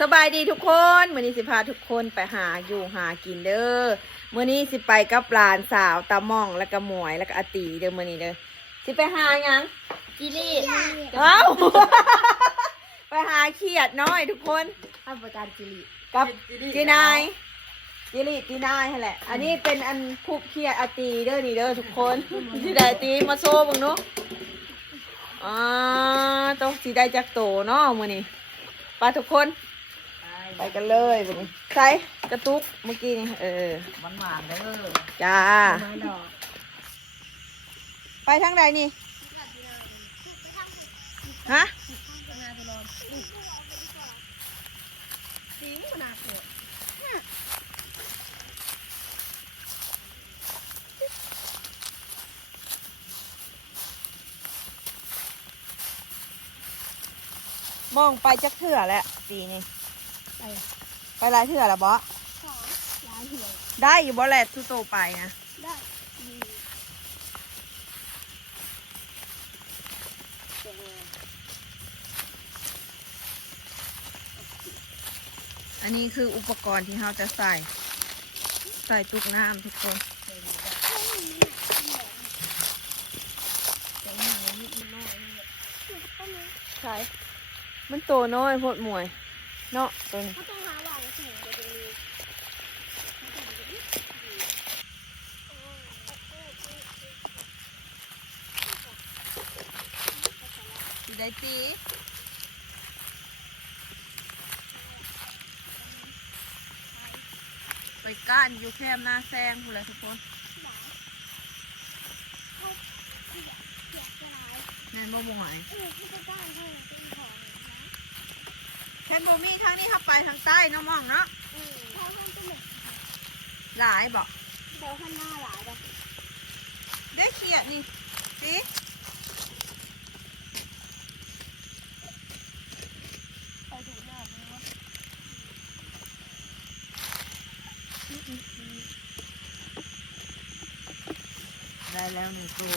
สบายดีทุกคนมื้อนี้สิพาทุกคนไปหาอยู่หากินเด้อมื้อนี้สิไปกับหลานสาวตาม่องแล้วก็หมวยแล้วก็อาตีเด้อมื้อนี้เด้อสิไปหาหยังจิลี่เอ้า ไปหาเขียดน้อยทุกคน ข้าประการจิลี่กับจีนายจิริจีนายนั่นแหละอันนี้เป็นอันคุกเขียดอาตีเด้อนี่เด้อทุกคนที่ได้ตีมาโซ่บังเนาะต้องสีได้จากโตเนาะมื้อนี้ไปทุกคนไปกันเลยวันนี้ใส่กระตุกเมื่อกี้นี่หวานเด้อจ้าไปทางใดนี่ฮะมองไปจักเถื่อแหละปีนี้ไปหลายเถื่อแล้วบ่ได้อยู่บ่แหละทุโตไปนะได้อันนี้คืออุปกรณ์ที่เราจะใส่ตุกน้ำทุกคนใช่มันโตน้อยโพดหมวยเนาะตัวนี้ได้ตีไปก้านอยู่แคมหน้าแซงพูดเลยทุกคนแม่นบ่หมวยแคนโมมี่ทางนี้เข้าไปทางใต้น้องมองเนาะหลายบอกเดี๋ยวข้างหน้าหลายแบบได้เขียดนี่สิได้แล้วหนึ่งตัว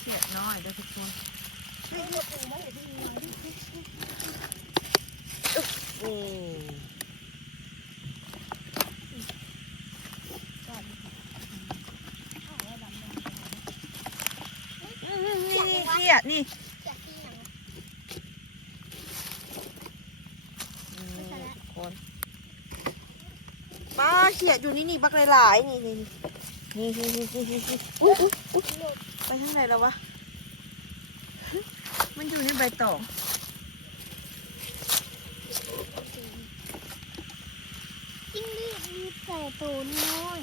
เขียดน้อยได้ทุกคนนี่เขียดนี่คนป้าเขียดอยู่นี่บักหลายๆนี่อุ้ยไปทางไหนแล้ววะมันอยู่ในใบตองจิ้งหรีดมีแต่ตัวน้อย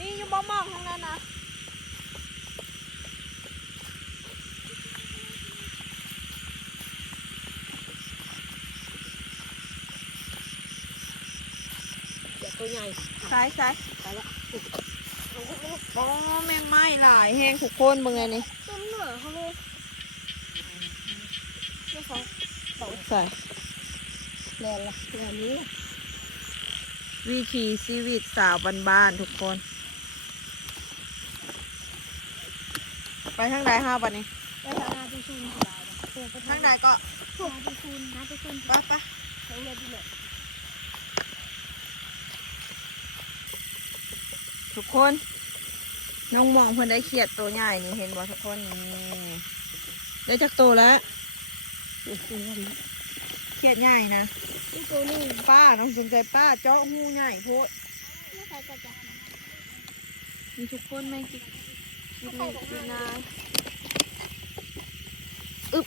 นี่อยู่มองทางนั้นนะตัวใหญ่ซ้ายไปแล้วอ๋อแมงไม้หลายแห้งทุกคนมึงไงนี่ต้นเหนือเขาเลยนี่เขาใส่แรงละแรงนี้วิถีชีวิตสาวบ้านๆทุกคนไปทางใดห้าวันนี้ไปทางนาตุชุนทางใดก็นาตุชุนไปทางเรือที่ไหนทุกคนน้องมองเพิ่นได้เขียดตัวใหญ่นี่เห็นบ่ทุกคนนี่ได้จากโตแล้วเขียดใหญ่นะตัวนี้ป้าน้องสนใจป้าเจาะหูใหญ่โพดมีทุกคนไม่กินนายอึ๊บ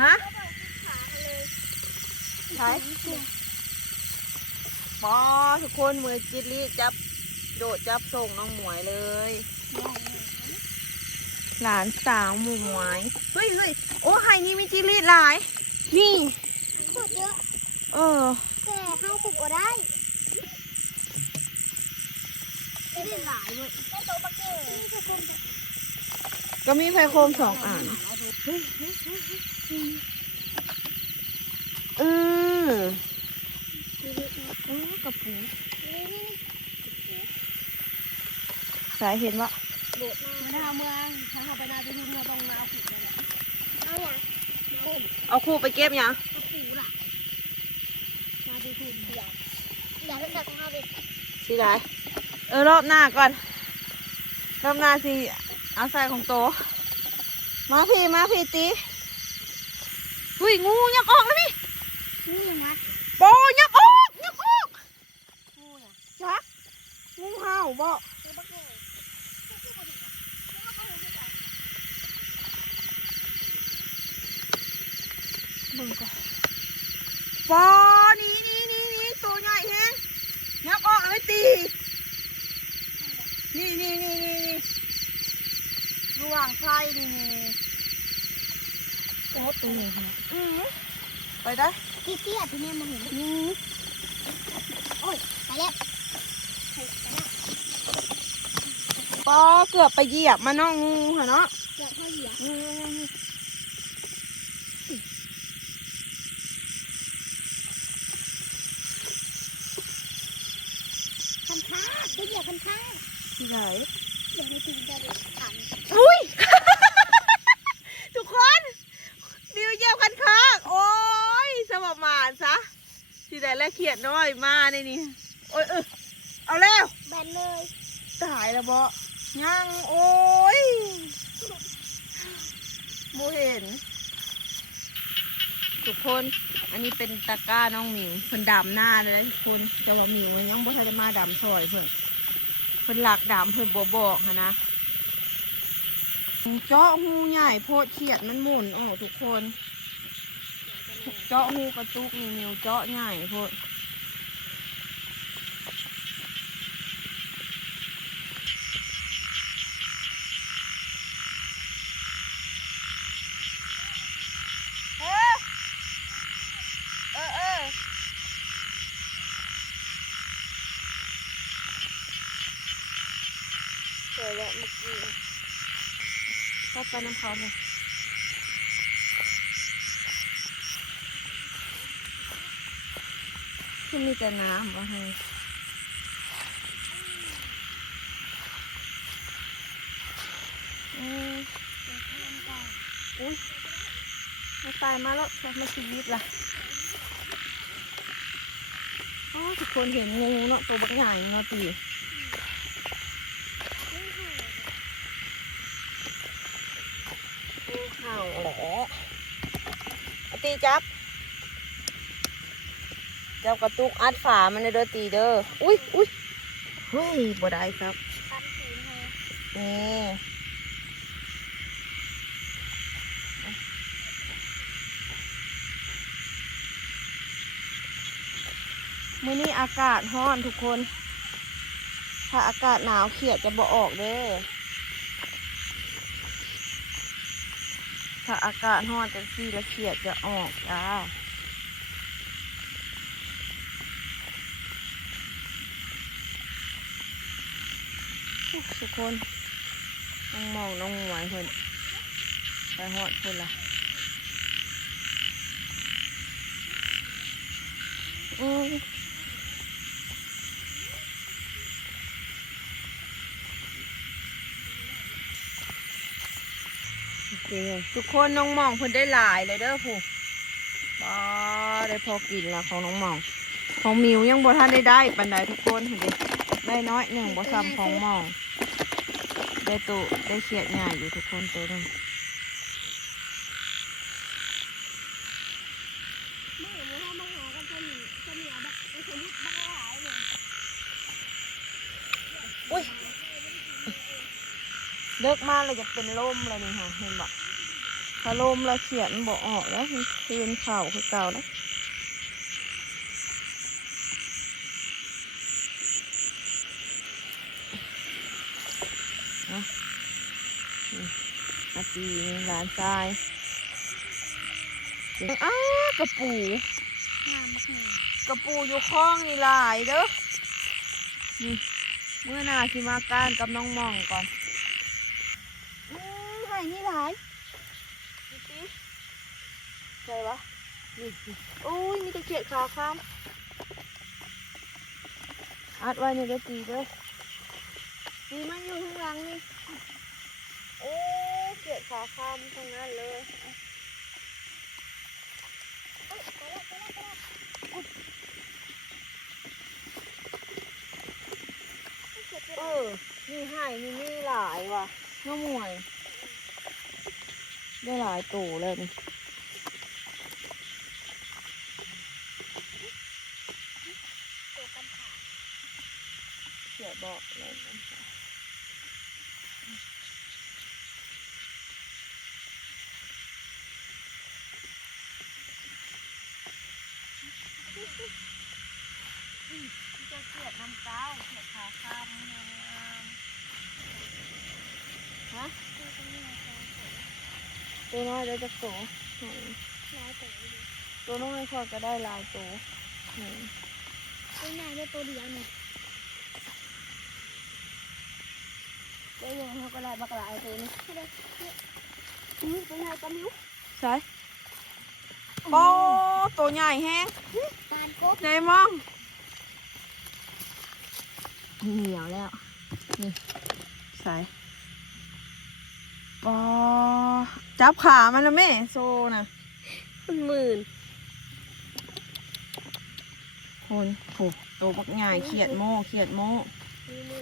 ฮะใช่ปอทุกคนมือจิตลีจับโดดจับส่งน้องหมวยเลยหลานสาวหมวยเฮ้ยโอ้ไห่นี่มีจิตลีหลายนี่เยอะแต่เข้าขุกก็ได้ ไม่ได้หลายเลยได้โตบักเก้นี่จะคม ก็มีไฟโคม2 อันกระปูสายเห็นวะ โดดมาไม่ได้เอาเมืองถ้าเขาไปนาไปทุ่งเราต้องนาขุดเอาอย่างคม เอาคู่ไปเก็บยัง ก็ปูหล่ะนาไปทุ่งเดี๋ยวเป็นแบบของเราดิ สิได้รอบหน้าก่อนรอบหน้าสิเอาใส่ของโตมาพี่ตีหุ้ยงูยับออกแล้วพี่ นี่ยังไง โบยับออก งูอ่ะ จักงูเห่าบ่ โตบักเก้ มึงก่อนปอนี่ตัวใหญ่แฮงยับออกเลยตีนี่ระหว่างไส้นี่โอ้ตัวใหญ่ขนาดไปได้ เตี้ยที่นี่มันเห็นโอ้ยไปแล้ว ปอเกือบไปเหยียบมาน้องงูเหรอเนาะ เกิดข้าวเหยียบคันค้าไปเหยียบคันค้า ที่ไหน เดี๋ยวให้ถึงจะอ่าน อุ้ย ทุกคนมิวเหยียบคันค้างโอ้ยสมบหมานซะที่ไหนแล้วเขียดน้อยมาในนี่โอ้ยเอาแล้ว แบนเลย ตายแล้วบ่ยังโอ้ยโมเห็นทุกคนอันนี้เป็นตะกร้าน้องหมิวเพิ่นดำหน้าเลยทุกคนแต่ว่าหมิวมันยังบ่ทันได้มาดำซอยเพิ่นหลักดำเพิ่นบ่บอกหั้นนะเจาะหูใหญ่โพดเขียดมันหมุนโอ้ทุกคนเจาะหูกระตุกนี่หมิวเจาะใหญ่โพดสวยแล้วเมื่อกี้ก็ไปน้ำเขาเลยที่มีแต่น้ำวะเฮ้ยอุ้ยไม่ตายมาแล้วมาชีวิตล่ะอ๋อทุกคนเห็นงูเนาะตัวบักใหญ่เนาะตีเห่าแหละตีจับกระตุกอัดฝามันในเด้อตีเด้ออุ้ยเฮ้ยบ่ได้ครับ ตัดสีให้ นี่มื้อนี้อากาศร้อนทุกคนถ้าอากาศหนาวเขียดจะบ่ออกเด้อถ้าอากาศร้อนจังซี่แล้วเขียดจะออกจ้าทุกคนน้องมองน้องหมวยเพิ่นไปฮอดเพิ่นล่ะทุกคนน้องมองเพิ่นได้หลายเลยเด้อผู้บ่ได้พอกินละของน้องมองของมิวยังบ่ทันได้ปานใดทุกคนเห็นดิได้น้อยหนึ่งบ่ซ้ำของมองได้ตัวได้เขียดใหญ่อยู่ทุกคนตัวนึง เมื่อเรามาหากันจะมีเอาแบบไอ้สมุดบ้าหลายเลย อุ้ยเลิกมาเลยจะเป็นลมเลยนี่ค่ะเห็นบ่ถ้าลมแล้วเขียดมันบ่ออกแล้วเป็นเข่าคือเก่าแล้วอาตีหลานชายอ้ากระปู งามมาก กระปูอยู่คลองนี่หลายเด้อนี่ เมื่อหนาสิมาก้านกับน้องหม่องก่อน ไห่นี่หลาย ดูสิใช่ปะนี่โอ้ยมีแต่เขียดขาข้ามอัดไว้ในกระตีเด้อ มีมันอยู่ข้างหลังนี่ โอ้เขียดขาข้ามทั้งนั้นเลย นี่ให้นี่หลายว่ะน้องมวย ได้หลายตัวเลยนี่เขียดบอกเลยนะคะจะเขียดน้ำเก้าเขียดขาข้ามงามฮะตัวน้อยได้จะโตตัวน้อยพอก็ได้หลายตัว ตัวใหญ่ได้ตัวเดียวนี่ตัวใหญ่เขาก็ได้บักหลายตัวนี่ตัวใหญ่กระมิ้ว ใช่โอ้ตัวใหญ่แห้ง การกบ ใจมอง เหนียวแล้ว ใส่ปอจับขามันแล้วแม่โซนะ หมื่น คนโหตัวบักใหญ่เขียดโม่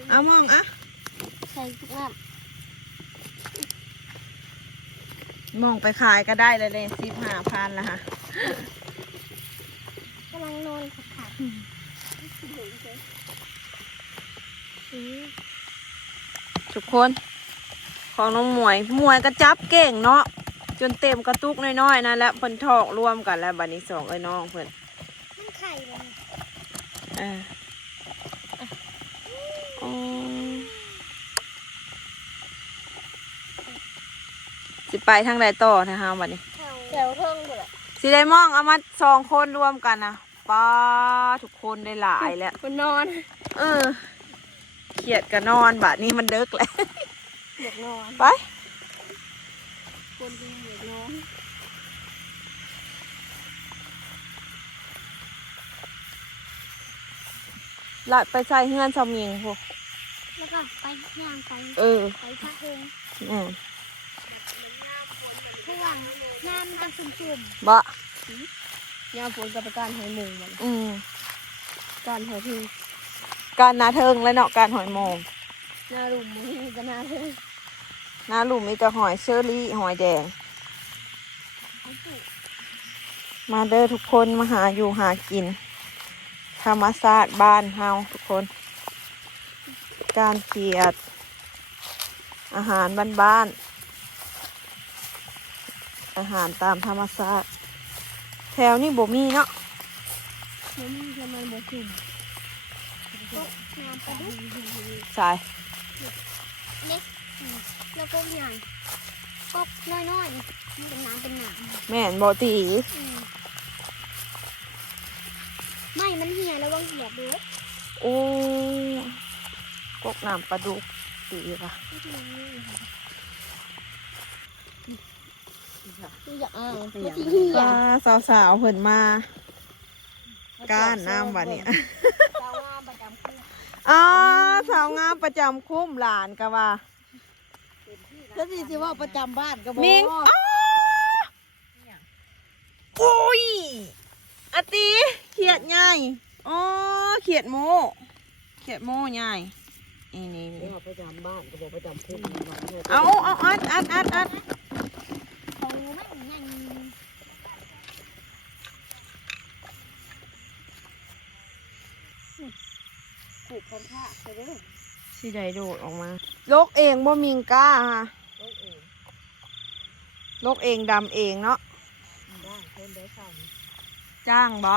เอามองอะ ใส่ทุกน้ มองไปขายก็ได้เลย15,000ละค่ะ ำกำลังนอนขัดทุกคนของน้องหมวยก็จับเก่งเนาะจนเต็มกระตุกน้อยๆนะแล้วเพิ่นถอกร่วมกันแล้วบัดนี้2ไอ้น้องเพิ่น มันไข่เลย อ๋อสิไปทางใดต่อนะคะบัดนี้ แถวเทิงเลย สิได้มองเอามา2คนรวมกันนะป้าทุกคนได้หลายแล้ว มันนอน เขียดก็นอนบัดนี้มันเดึกแล้ว เด็กนอน ไป คนเป็นเด็กนอน ละไปใส่เฮือนชาวเมียงพวก แล้วก็ไปย่างไป ไปพระองค์ อืม ระหว่างน้ำมันจะสุ่ม บะ ๆยามฝนกับการหอยหมูมัน การหอยที การนาเทิงและเนาะการหอยโมง หน้ารุมมันมีกันหน้าเลย นาหลุมมีแต่หอยเชอรี่หอยแดง มาเด้อทุกคนมาหาอยู่หากินธรรมชาติบ้านเฮาทุกคน การเขียด อาหารบ้านๆอาหารตามธรรมชาติแถวนี้บ่มีเนาะ มันมีทำไมบ่สุ่มน้ำปลาดุก ใช่ เล็กแล้วก็ใหญ่ก็น้อยๆมันเป็นน้ำเป็นหนาม แม่นบ่ตี ไม่มันเหี่ยแล้วว่างเหยียบดู โอ้กกน้ำปลาดุกตีป่ะ อยากอ่านที่ ป้าสาวๆเพิ่นมาก้านน้ำวันนี้ เจ้างามประจำคู่ สาวงามประจำคุ้มหลานกะว่า แล้วสิว่าประจำบ้านก็บอก มิงโอ้ยอาตีเขียดใหญ่อ๋อเขียดโมใหญ่นี่ ประจำบ้านก็บอกประจำคู่ เอาอัด เขาไม่เหมือนกันปลูกกันค่ะไปเด้อ สิได้โดดออกมาลกเองบ่มิงก้าฮะลกเองดำเองเนาะ ได้คนได้สั่ง จ้างบ่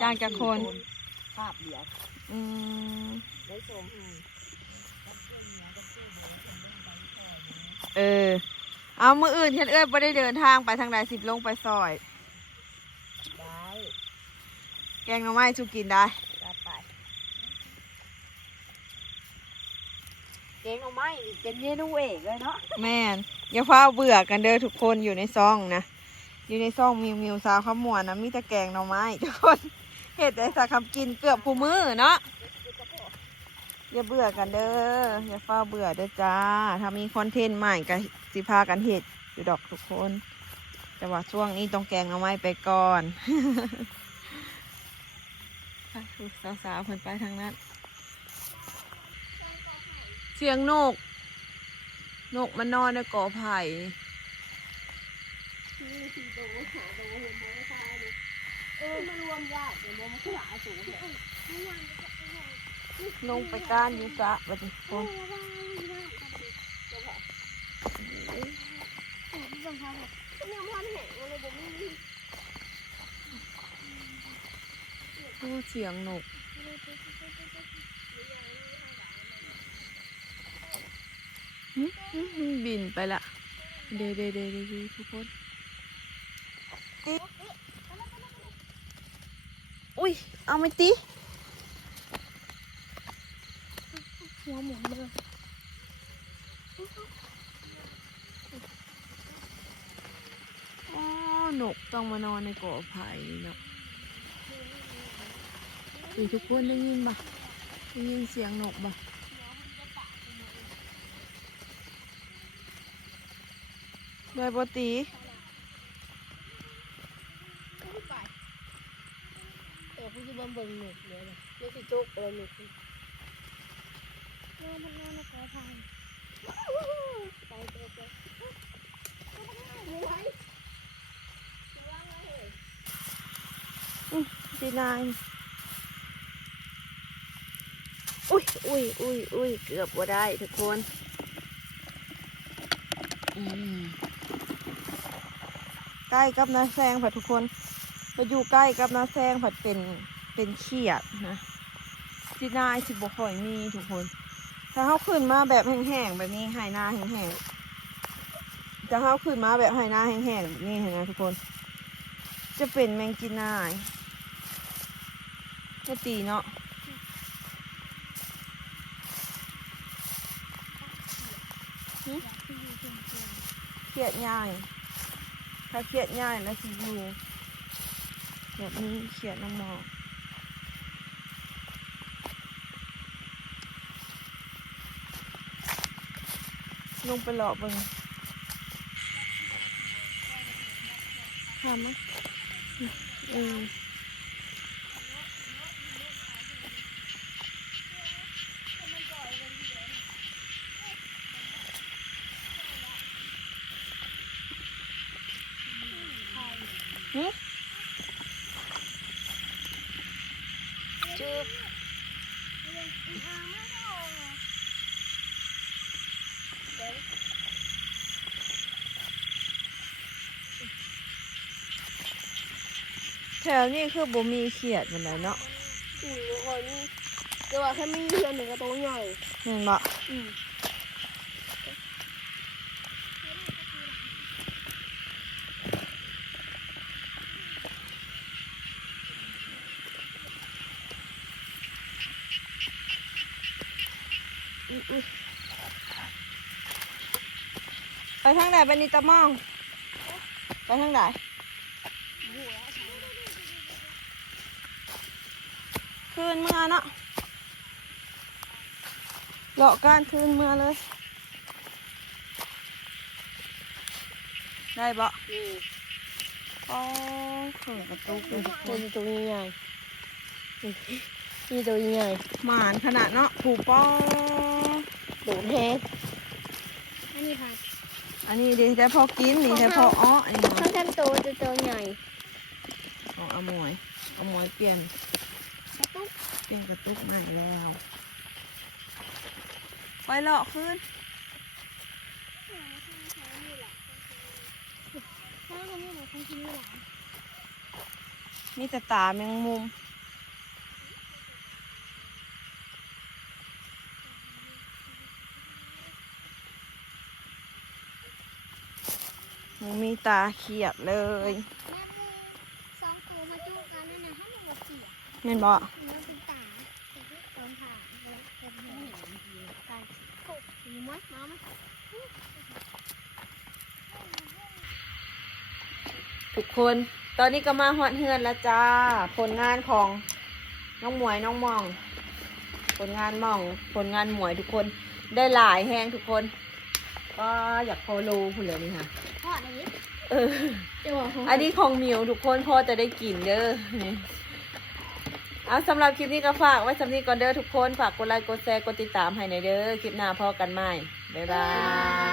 จ้าง จากคน ภาพเดียว อืม ได้ส่งให้ เอามืออื่นฉันไม่ได้เดินทางไปทางใดสิลงไปซอย ได้ แกงหน่อไม้ชูกินได้ ได้ไป งเอาไม้นี่เป็นเมนูเอกเลยเนาะ แม่นอย่าฟ้าเบื่อกันเด้อทุกคนอยู่ในซองนะอยู่ในซองมิวสาวขมวนนะมีแต่แกงหน่อไม้ทุกคนเห็ดได้สักคำกินเกือบผู้มือเนาะอย่าเบื่อกันเด้ออย่าฟ้าเบื่อเด้อจ้าถ้ามีคอนเทนต์ใหม่ก็สิพากันเห็ดอยู่ดอกทุกคน แต่ว่าช่วงนี้ต้องแกงหน่อไม้ไปก่อน สาวๆคนไปทางนั้นเสียงนกมันนอนในกอไผ่ มันรวมยากเดี๋ยวมันขึ้นหลายสูงเลย ลงไปก้านยูกะบัดนี้คนดูเสียงนกบินไปละเดทุกคนอุ้ยเอาไม่ตี หัวหมุนเลย อ๋อนกต้องมานอนในกอไผ่เนาะทุกคนได้ยินปะได้ยินเสียงนกปะได้ปตี ผู้ที่บำเพ็ญหนุกเลยไม่ใช่โจกอะไรหนุก มันนอนในกอไผ่ ไปเจอ จีนายอุ้ยเกือบว่าได้ทุกคนใกล้กับนาแซงผัดทุกคนมาอยู่ใกล้กับนาแซงผัดเป็นเขียดนะจีนายสิบบ่ค่อยมีทุกคนถ้าเขาขึ้นมาแบบแห้งๆแบบนี้ไหหน้าแห้งๆจะเขาขึ้นมาแบบไหหน้าแห้งๆแบบนี้เห็นไหมทุกคนจะเป็นแมงจีนายจะตีเนาะเขียดง่ายถ้าเขียดง่ายแล้วสิอยู่แบบนี้เขียดน้ำหมอกลงไปหลอกเบิ่งทำไหมแถวนี้คือบ่มีเขียดมันเลยเนาะ คนแต่ว่าแค่ไม่เพื่อนหนึ่งก็ตัวใหญ่ เห็นบ่ไปทางไหนไปนิตามองไปทางไหนคืนเมื่อเนาะเลาะก้านคืนเมื่อเลยได้บ่อ๋อเขินกระตุกเลย ตัวใหญ่นี่ตัวใหญ่ หมานขนาดเนาะผูป้อ ตูดแห้ง อันนี้ค่ะ อันนี้ดีแต่พอกินนี่แต่พออ้ออันนี้ เขาทำตัวจะตัวใหญ่ ของเอาหมวยเปลี่ยน กระตุก เปลี่ยนกระตุกใหม่แล้วไปเลาะขึ้น ถ้าเขาไม่หลับคงกินไม่หลับ มีแต่ตาแมงมุมมันมีตาเขียดเลย แม่มูสองตัวมาจูกันนั่นนะให้มันหมดเสีย เห็นบ่ มันเป็นตาเป็นตอนผ่าแล้วเป็นหัวกันโคก ไหมมาไหม ทุกคนตอนนี้ก็มาฮอดเฮือนแล้วจ้าผลงานของน้องหมวยน้องหมอง ผลงานหมองผลงานหมวยทุกคนได้หลายแห้งทุกคนก็อยากโฟโลคุณเลยนี่ค่ะ ทอดอะไร เออ เดี๋ยว อันนี้ของมิวทุกคนพ่อจะได้กินเด้อเอาสำหรับคลิปนี้ก็ฝากไว้สำหรับนี้ก่อนเด้อทุกคนฝากกดไลค์กดแชร์กดติดตามให้หน่อยเด้อคลิปหน้าพอกันใหม่บ๊ายบาย